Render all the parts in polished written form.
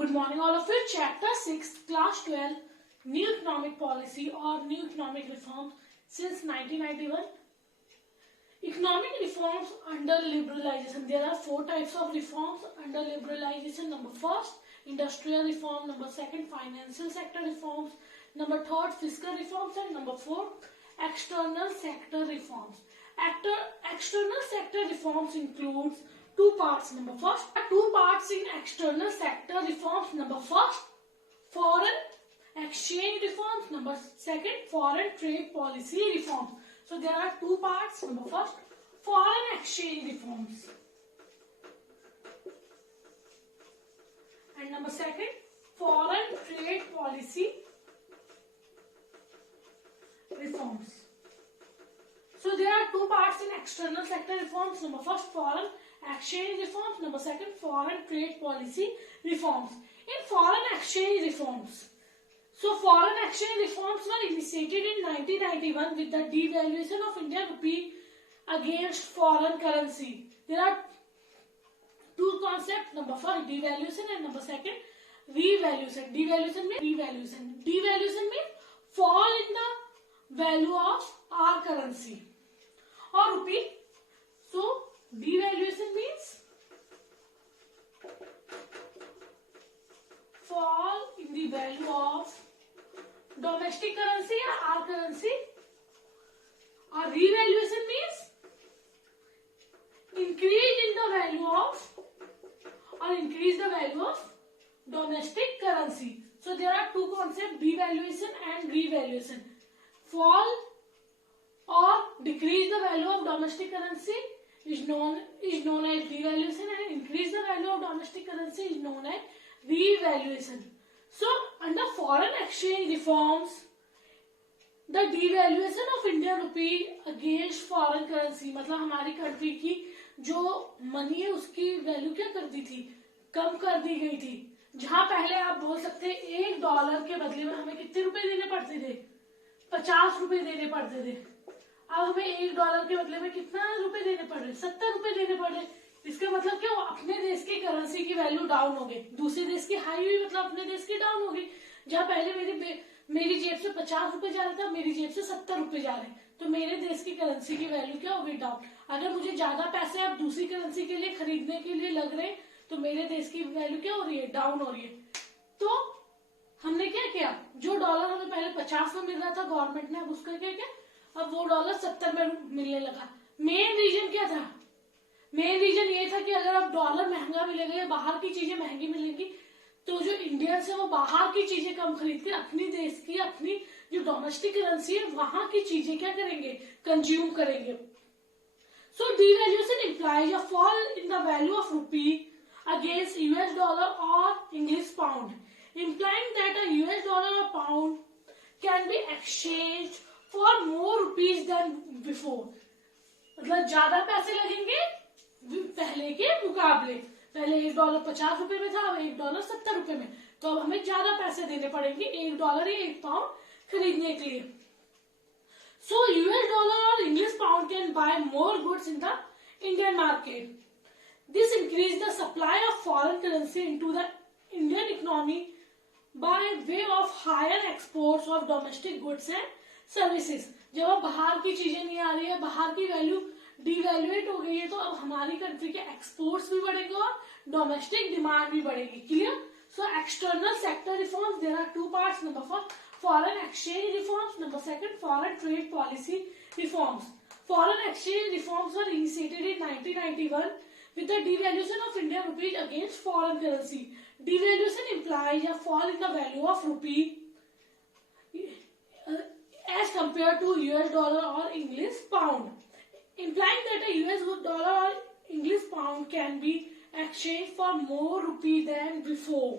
Good morning all of you. Chapter 6, Class 12, New Economic Policy or New Economic Reforms since 1991. Economic reforms under liberalization. There are 4 types of reforms under liberalization. Number first, industrial reform. Number second, financial sector reforms. Number third, fiscal reforms. And number 4, external sector reforms. External sector reforms includes 2 parts. Number first, 2 parts in external sector reforms. Number first, foreign exchange reforms. Number second, foreign trade policy reforms. So there are 2 parts. Number first, foreign exchange reforms. And number second, foreign trade policy reforms. So there are 2 parts in external sector reforms. Number first, foreign exchange reforms. Number second, foreign trade policy reforms. In foreign exchange reforms, so foreign exchange reforms were initiated in 1991 with the devaluation of Indian rupee against foreign currency. There are 2 concepts. Number first, devaluation, and number second, revaluation. Devaluation means revaluation. Devaluation means fall in the value of our currency or rupee. So devaluation means fall in the value of domestic currency or our currency, or revaluation means increase in the value of or increase the value of domestic currency. So there are 2 concepts, devaluation and revaluation. Fall or decrease the value of domestic currency is known as devaluation, and increase the value of domestic currency is known as revaluation. So under foreign exchange reforms, the devaluation of Indian rupee against foreign currency, मतलब हमारी country की जो money है उसकी value क्या कर दी थी, कम कर दी गई थी. जहां पहले आप बोल सकते $1 के बदले में हमें कितने रुपए देने पड़ते थे, 50 रुपए देने पड़ते थे. अब हमें $1 के बदले में कितना रुपए देने पड़ रहे, 70 रुपए देने पड़ रहे. इसका मतलब क्या, अपने देश की करेंसी की वैल्यू डाउन हो गई, दूसरे देश की हाई हुई, मतलब अपने देश की डाउन हो गई. जहां पहले मेरी जेब से 50 रुपए जा रहा था, मेरी जेब से 70 रुपए जा रहे हैं, तो मेरे देश की करेंसी की वैल्यू क्या हो गई, डाउन. अगर मुझे ज्यादा पैसे अब दूसरी करेंसी के लिए खरीदने के लिए लग रहे हैं, तो मेरे देश की वैल्यू क्या हो रही है, डाउन हो रही है. तो हमने क्या किया, जो डॉलर हमें पहले 50 में मिल रहा था गवर्नमेंट ने, अब उसका क्या किया, अब वो डॉलर 70 में मिलने लगा. मेन रीजन क्या था, मेन रीजन ये था कि अगर अब डॉलर महंगा मिलेगा या बाहर की चीजें महंगी मिलेंगी, तो जो इंडियंस है वो बाहर की चीजें कम खरीद के अपनी देश की, अपनी जो डोमेस्टिक करेंसी है वहां की चीजें क्या करेंगे, कंज्यूम करेंगे. सो devaluation implies a fall in the value of rupee against US dollar or English pound, implying that a US dollar or pound can be exchanged for more rupees than before. मतलब ज्यादा पैसे लगेंगे पहले के मुकाबले. पहले $1 50 रुपए में था, अब $1 70 रुपए में, तो अब हमें ज्यादा पैसे देने पड़ेंगे $1 या 1 पाउंड खरीदने के लिए. So US dollar or English pound can buy more goods in the Indian market. This increase the supply of foreign currency into the Indian economy by way of higher exports of domestic goods and services. जब अब बाहर की चीजें नहीं आ रही है, बाहर की वैल्यू डिवैल्यूएट हो गई है, तो अब हमारी कंट्री के एक्सपोर्ट्स भी बढ़ेंगे और डोमेस्टिक डिमांड भी बढ़ेगी. Clear. So external sector reforms, there are 2 parts. Number first, foreign exchange reforms. Number second, foreign trade policy reforms. Foreign exchange reforms were initiated in 1991 with the devaluation of Indian rupee against foreign currency. Devaluation implies a fall in the value of rupee as compared to US dollar or English pound, implying that a US dollar or English pound can be exchanged for more rupee than before.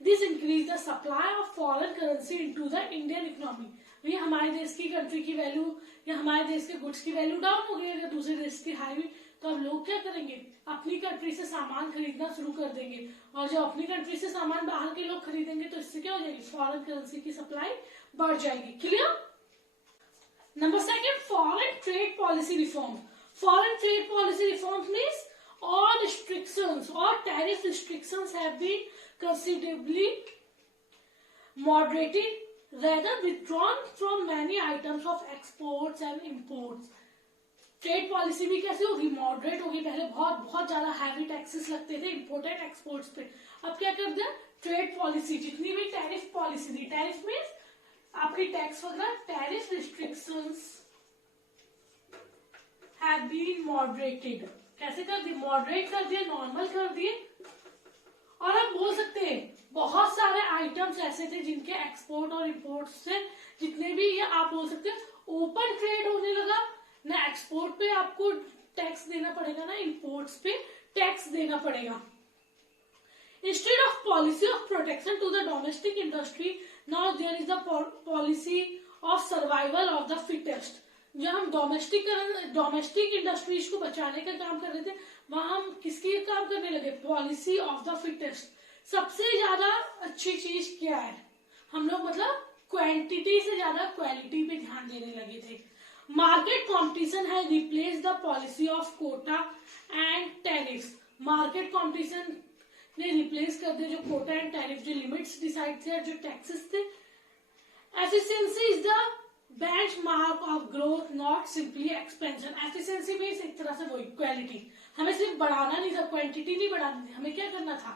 This increase the supply of foreign currency into the Indian economy. ये हमारे देश की country की value या हमारे देश के goods की वैल्यू डाउन हो गई है, दूसरे देश की हाई हुई, तो अब लोग क्या करेंगे, अपनी कंट्री से सामान खरीदना शुरू कर देंगे. और जब अपनी कंट्री से सामान बाहर के लोग खरीदेंगे तो इससे क्या हो जाएगी, फॉरेन करेंसी की सप्लाई बढ़ जाएगी. Clear. Number second, foreign trade policy reform. Foreign trade policy reforms means all restrictions or tariff restrictions have been considerably moderated rather withdrawn from many items of exports and imports. Trade policy भी कैसे होगी, moderate होगी. पहले बहुत बहुत ज्यादा heavy taxes लगते थे इंपोर्ट एंड एक्सपोर्ट्स पे. अब क्या कर दिया, ट्रेड पॉलिसी, जितनी भी टैरिफ पॉलिसी थी, टैरिफ मीन्स आपकी टैक्स वगैरह, tariff restrictions have been moderated. कैसे कर दिए, मॉडरेट कर दिए, नॉर्मल कर दिए. और आप बोल सकते हैं बहुत सारे आइटम्स ऐसे थे जिनके एक्सपोर्ट और इंपोर्ट से जितने भी, ये आप बोल सकते हैं ओपन ट्रेड होने लगा. ना एक्सपोर्ट पे आपको टैक्स देना पड़ेगा, ना इंपोर्ट्स पे टैक्स देना पड़ेगा. Instead of policy of protection to the domestic industry, now there is the policy of survival of the fittest. जब हम डोमेस्टिक इंडस्ट्रीज को बचाने का काम कर रहे थे, वहां हम किसकी काम करने लगे, पॉलिसी ऑफ द फिटेस्ट. सबसे ज्यादा अच्छी चीज क्या है, हम लोग मतलब क्वांटिटी से ज्यादा क्वालिटी पे ध्यान देने लगे थे. मार्केट कॉम्पिटिशन है replace the policy of quota and tariffs. Market competition ने रिप्लेस कर दिया जो कोटा एंड टैरिफ, जो लिमिट्स डिसाइड थे, जो टैक्सेस थे. Efficiency is the benchmark of growth, not simply expansion. Efficiency means एक तरह से वही क्वालिटी. हमें सिर्फ बढ़ाना नहीं था, क्वांटिटी नहीं बढ़ानी थी. हमें क्या करना था,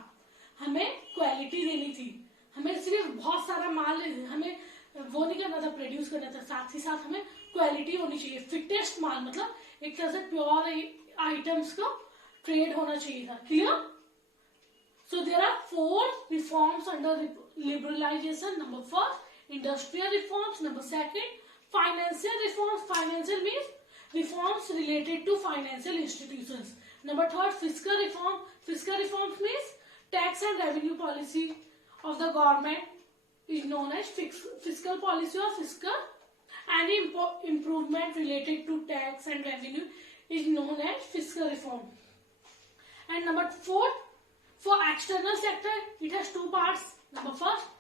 हमें क्वालिटी देनी थी. हमें सिर्फ बहुत सारा माल, हमें वो नहीं करना था, प्रोड्यूस करना था. साथ ही साथ हमें क्वालिटी होनी चाहिए. फिटेस्ट माल मतलब एक तरह से प्योर आइटम्स का ट्रेड होना चाहिए था. Clear? So there are 4 reforms under liberalisation. Number first, industrial reforms. Number second, financial reforms. Financial means reforms related to financial institutions. Number third, fiscal reform. Fiscal reforms means tax and revenue policy of the government is known as fiscal policy or fiscal. Any improvement related to tax and revenue is known as fiscal reform. And number 4, for external sector, it has 2 parts. Number first,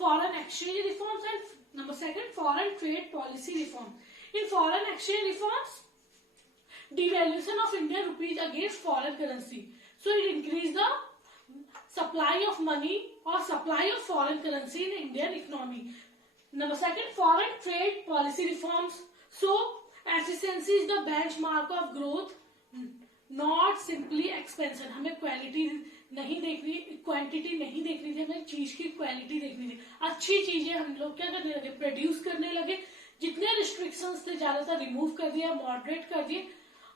foreign exchange reforms, and number second, foreign trade policy reform. In foreign exchange reforms, devaluation of Indian rupees against foreign currency. So it increased the supply of money or supply of foreign currency in Indian economy. Number second, foreign trade policy reforms. So efficiency is the benchmark of growth, not simply expansion. हमें quality नहीं देखनी, quantity नहीं देखनी थी, हमें चीज की quality देखनी थी. अच्छी चीजें हम लोग क्या करने लगे, प्रोड्यूस करने लगे. जितने रिस्ट्रिक्शंस थे ज्यादातर रिमूव कर दिया, मॉडरेट कर दिए.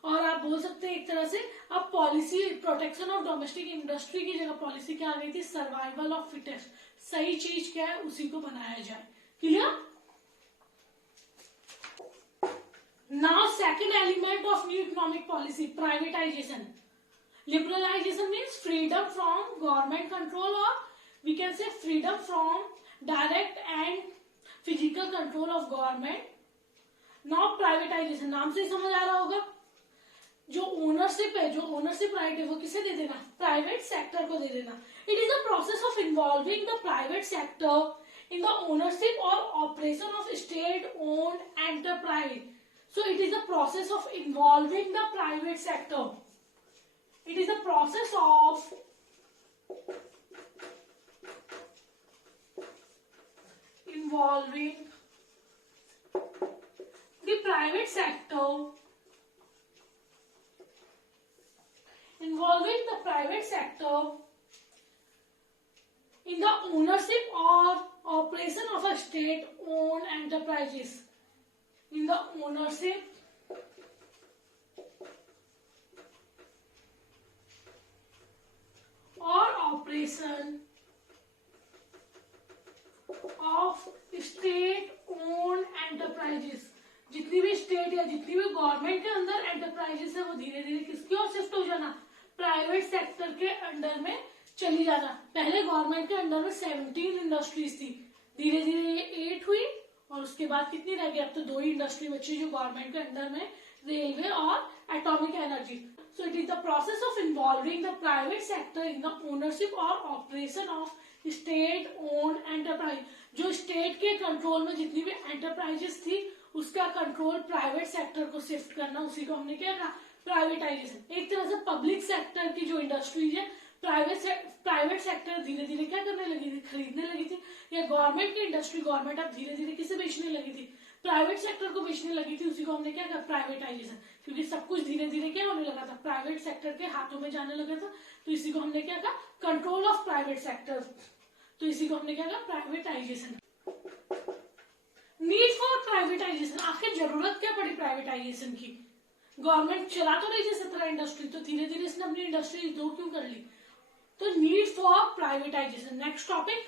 और आप बोल सकते हैं एक तरह से अब policy protection of domestic industry की जगह पॉलिसी क्या आ गई थी, सर्वाइवल ऑफ फिटेस्ट. सही चीज क्या है उसी को बनाया जाए. Clear? Now second element of new economic policy, privatisation. Liberalisation means freedom from government control, और we can say freedom from direct and physical control of government. Now privatisation, नाम से ही समझ आ रहा होगा, जो ओनरशिप है, जो ओनरशिप राइट है वो किसे दे देना, प्राइवेट सेक्टर को दे देना. It is the process of involving the private sector in the ownership और operation of state owned enterprise. So it is the process of involving the private sector. It is the process of involving the private sector, involving the private sector in the ownership or operation of a state-owned enterprises. In the ownership or operation of state-owned enterprises. जितनी भी state या जितनी भी government के अंदर enterprises है वो धीरे धीरे किसकी ओर शिफ्ट हो जाना, प्राइवेट सेक्टर के अंडर में चली जाना. पहले गवर्नमेंट के अंडर में 17 इंडस्ट्रीज थी, धीरे धीरे ये 8 हुई और उसके बाद कितनी रह गई, अब तो 2 ही इंडस्ट्री बची जो गवर्नमेंट के अंडर में, रेलवे और atomic energy. So it is the process of involving the private sector in the ownership और operation of state owned enterprise. जो स्टेट के कंट्रोल में जितनी भी एंटरप्राइजेस थी उसका कंट्रोल प्राइवेट सेक्टर को शिफ्ट करना, उसी को हमने क्या कहा, प्राइवेटाइजेशन. एक तरह से पब्लिक सेक्टर की जो इंडस्ट्रीज है प्राइवेट सेक्टर धीरे धीरे क्या करने लगी थी, खरीदने लगी थी, या गवर्नमेंट की इंडस्ट्री गवर्नमेंट अब धीरे धीरे किसे बेचने लगी थी, प्राइवेट सेक्टर को बेचने लगी थी। उसी को हमने क्या कहा, प्राइवेटाइजेशन, क्योंकि सब कुछ धीरे धीरे क्या होने लगा था, प्राइवेट सेक्टर के हाथों में जाने लगा था। तो इसी को हमने क्या कहा, कंट्रोल ऑफ प्राइवेट सेक्टर। तो इसी को हमने क्या कहा, प्राइवेटाइजेशन। नीड फॉर प्राइवेटाइजेशन, आखिर जरूरत क्या पड़ी प्राइवेटाइजेशन की, गवर्नमेंट चला तो नहीं थी 17 इंडस्ट्री, तो धीरे धीरे इसने अपनी इंडस्ट्री दो क्यों कर ली। तो need for privatisation. Next topic,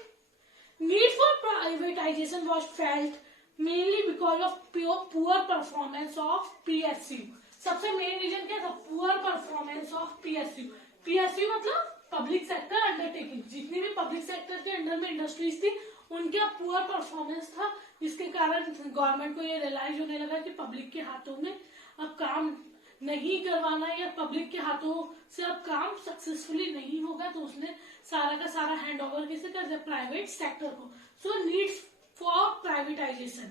need for privatisation was felt mainly because of poor performance of PSU. सबसे मेन रीजन क्या था, poor performance of PSU. PSU मतलब पब्लिक सेक्टर अंडरटेकिंग, जितनी भी पब्लिक सेक्टर के अंडर में इंडस्ट्रीज थी उनका पुअर परफॉर्मेंस था, जिसके कारण गवर्नमेंट को ये रियलाइज होने लगा कि पब्लिक के हाथों में अब काम नहीं करवाना या पब्लिक के हाथों से अब काम सक्सेसफुली नहीं होगा। तो उसने सारा का सारा हैंड ओवर किसे कर दिया, प्राइवेट सेक्टर को। So needs for privatisation,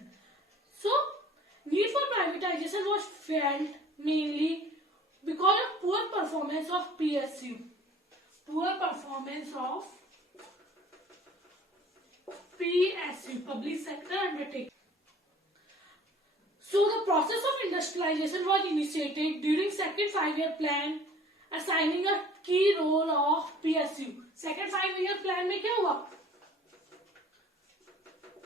so need for privatisation was felt mainly because of poor performance of PSU, poor performance of PSU, public sector undertaking. So the process of industrialization was initiated during second 5-year plan, assigning a key role of PSU. Second 5-year plan में क्या हुआ,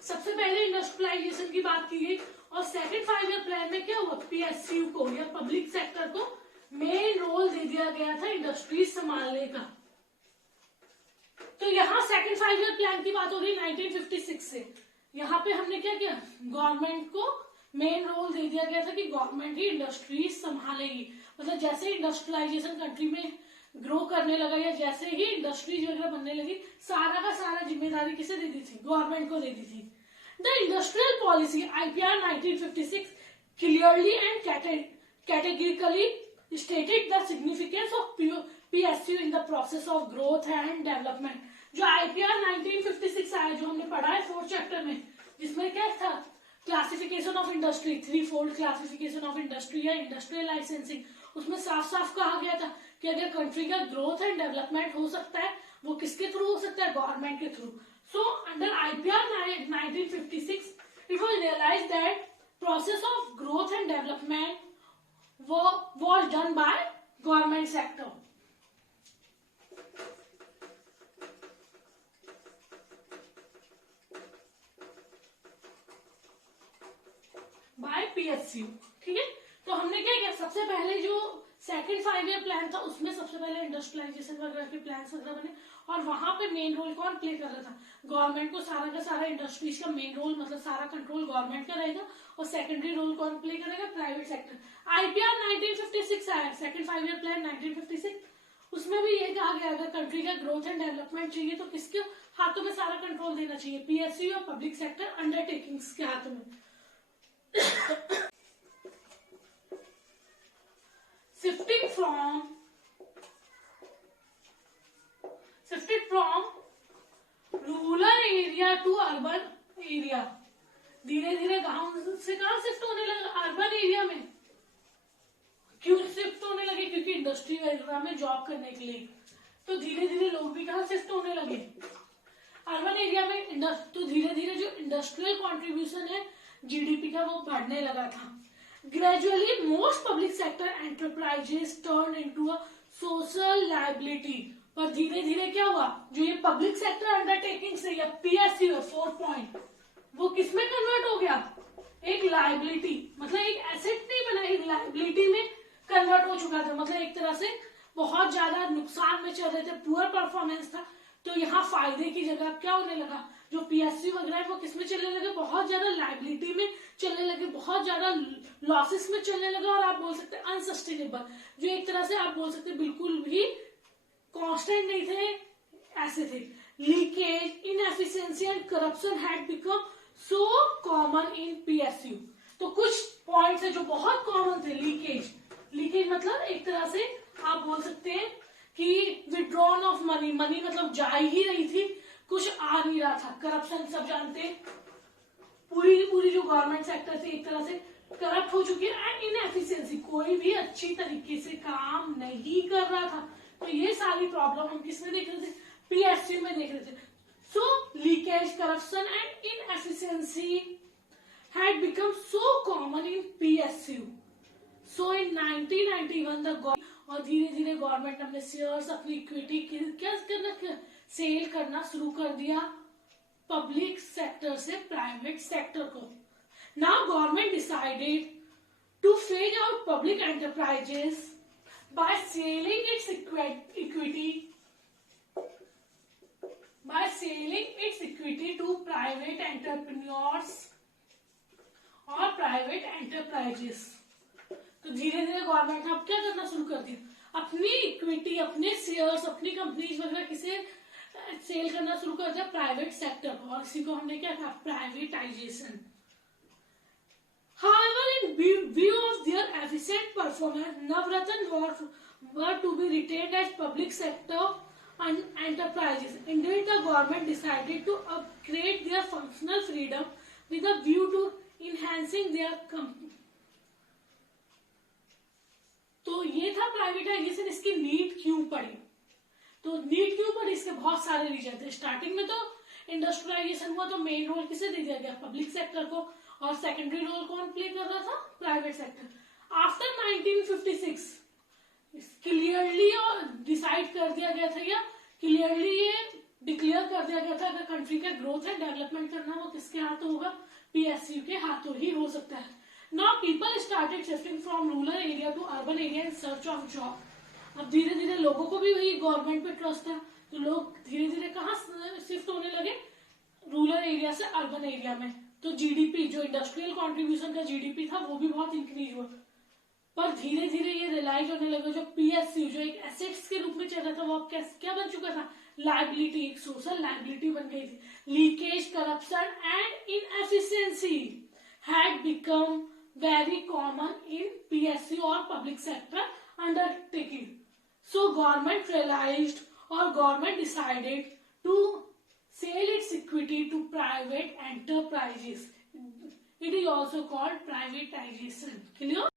सबसे पहले industrialisation की बात की गई और सेकंड 5-year प्लान में क्या हुआ, PSU को या पब्लिक सेक्टर को मेन रोल दे दिया गया था इंडस्ट्रीज संभालने का। तो यहाँ सेकंड 5-year प्लान की बात हो रही 1956 से। यहाँ पे हमने क्या किया, गवर्नमेंट को मेन रोल दे दिया गया था कि गवर्नमेंट ही इंडस्ट्रीज संभालेगी। मतलब जैसे इंडस्ट्रियलाइजेशन कंट्री में ग्रो करने लगा या जैसे ही इंडस्ट्रीज वगैरह बनने लगी, सारा का सारा जिम्मेदारी किसे दे दी थी, गवर्नमेंट को दे दी थी। The industrial policy IPR 1956 clearly and categorically stated the significance of PSU in the process of growth and development. जो IPR 1956 आया, जो हमने पढ़ा है 4th चैप्टर में, जिसमें क्या था, classification of industry, 3-fold classification of industry या इंडस्ट्रियल लाइसेंसिंग, उसमें साफ साफ कहा गया था कि अगर कंट्री का ग्रोथ एंड डेवलपमेंट हो सकता है वो किसके थ्रू हो सकता है, गवर्नमेंट के through. So under IPR 1956 it was realised that process of growth and development was done by government sector. By PSU, ठीक है। तो हमने क्या किया, सबसे पहले जो सेकंड 5-year प्लान था उसमें सबसे पहले इंडस्ट्रियलाइजेशन वगैरह के प्लान वगैरह बने और वहां पे मेन रोल कौन प्ले कर रहा था, गवर्नमेंट को सारा का सारा इंडस्ट्रीज का मेन रोल, मतलब सारा कंट्रोल गवर्नमेंट का रहेगा और सेकेंडरी रोल कौन प्ले करेगा, प्राइवेट सेक्टर। IPR 1956 आया, सेकंड 5-year प्लान 1956, उसमें भी ये कहा गया अगर कंट्री का ग्रोथ एंड डेवलपमेंट चाहिए तो किसके हाथों में सारा कंट्रोल देना चाहिए, PSU और पब्लिक सेक्टर अंडरटेकिंग्स के हाथों में। Shifting from rural area to urban area, धीरे धीरे गांव से कहां शिफ्ट होने लगा, अर्बन एरिया में। क्यों शिफ्ट होने लगे, क्योंकि इंडस्ट्री वगैरह में जॉब करने के लिए। तो धीरे धीरे लोग भी कहां शिफ्ट होने लगे, अर्बन एरिया में। तो धीरे धीरे जो इंडस्ट्रियल कॉन्ट्रीब्यूशन है GDP का वो बढ़ने लगा था। Gradually most public sector enterprises turn into a social liability. पर धीरे धीरे क्या हुआ, जो ये पब्लिक सेक्टर अंडरटेकिंग से या PSU है 4 पॉइंट, वो किसमें कन्वर्ट हो गया, एक लायबिलिटी, मतलब एक एसेट नहीं बना, एक लायबिलिटी में कन्वर्ट हो चुका था। मतलब एक तरह से बहुत ज्यादा नुकसान में चल रहे थे, पुअर परफॉर्मेंस था। तो यहाँ फायदे की जगह क्या होने लगा, जो PSU वगैरह है वो किसमें चलने लगे, बहुत ज्यादा लायबिलिटी में चलने लगे, बहुत ज्यादा लॉसेस में चलने लगा। और आप बोल सकते हैं अनसस्टेनेबल, जो एक तरह से आप बोल सकते हैं बिल्कुल भी कांस्टेंट नहीं थे, ऐसे थे। Leakage, inefficiency and corruption had become so common in PSU। तो कुछ पॉइंट्स है जो बहुत कॉमन थे। लीकेज मतलब एक तरह से आप बोल सकते हैं कि विड्रॉन ऑफ मनी मतलब जा ही रही थी, कुछ आ नहीं रहा था। करप्शन सब जानते हैं, पूरी जो गवर्नमेंट सेक्टर थी एक तरह से करप्ट हो चुकी है। एंड इनएफिशिएंसी, कोई भी अच्छी तरीके से काम नहीं कर रहा था। तो ये सारी प्रॉब्लम हम किसमें देख रहे थे, पीएसयू में देख रहे थे. So leakage, corruption and inefficiency had become so common in PSU. So in 1991 the और धीरे धीरे गवर्नमेंट अपने शेयर्स, अपनी इक्विटी क्या करना, सेल करना शुरू कर दिया पब्लिक सेक्टर से प्राइवेट सेक्टर को. Now government decided two phase out public enterprises by selling its equity to private entrepreneurs और प्राइवेट एंटरप्राइजेस. तो धीरे धीरे गवर्नमेंट ने अब क्या करना शुरू कर दिया, अपनी इक्विटी, अपने शेयर्स, अपनी कंपनीज वगैरह किसे सेल करना शुरू कर दिया, प्राइवेट सेक्टर को. और इसी को हमने क्या कहा, privatisation. However, in view of their efficient performance, Navratna were to be retained as public sector and enterprises. Indeed, the government decided to upgrade their functional freedom with a view to enhancing their company. तो ये था privatisation. इसकी need क्यों पड़ी, तो need क्यों पड़ी, इसके बहुत सारे रीजन थे. स्टार्टिंग में तो इंडस्ट्रियलाइजेशन हुआ तो मेन रोल किसे दे दिया गया, पब्लिक सेक्टर को, और सेकेंडरी रोल कौन प्ले कर रहा था, private sector. After 1956 clearly decide कर दिया गया था, या क्लियरली ये डिक्लेयर कर दिया गया था, अगर कंट्री का ग्रोथ है, डेवलपमेंट करना, वो किसके हाथों होगा, पीएसयू के हाथों ही हो सकता है. Now people started shifting from rural area to urban area in search of job. अब धीरे धीरे लोगों को भी वही गवर्नमेंट पे ट्रस्ट है, तो लोग धीरे धीरे कहाँ शिफ्ट होने लगे, रूरल एरिया से अर्बन एरिया में. तो जीडीपी, जो इंडस्ट्रियल कंट्रीब्यूशन का जीडीपी था, वो भी बहुत इंक्रीज हुआ. पर धीरे धीरे ये रियलाइज होने लगा, जो पीएसयू जो एक एसेट्स के रूप में चल रहा था, वो अब क्या बन चुका था, लाइबिलिटी, एक सोशल लाइबिलिटी बन गई थी. Leakage, corruption and inefficiency had become very common in PSU or public sector undertaking. So government realized or government decided to sell its equity to private enterprises. It is also called privatization. Clear?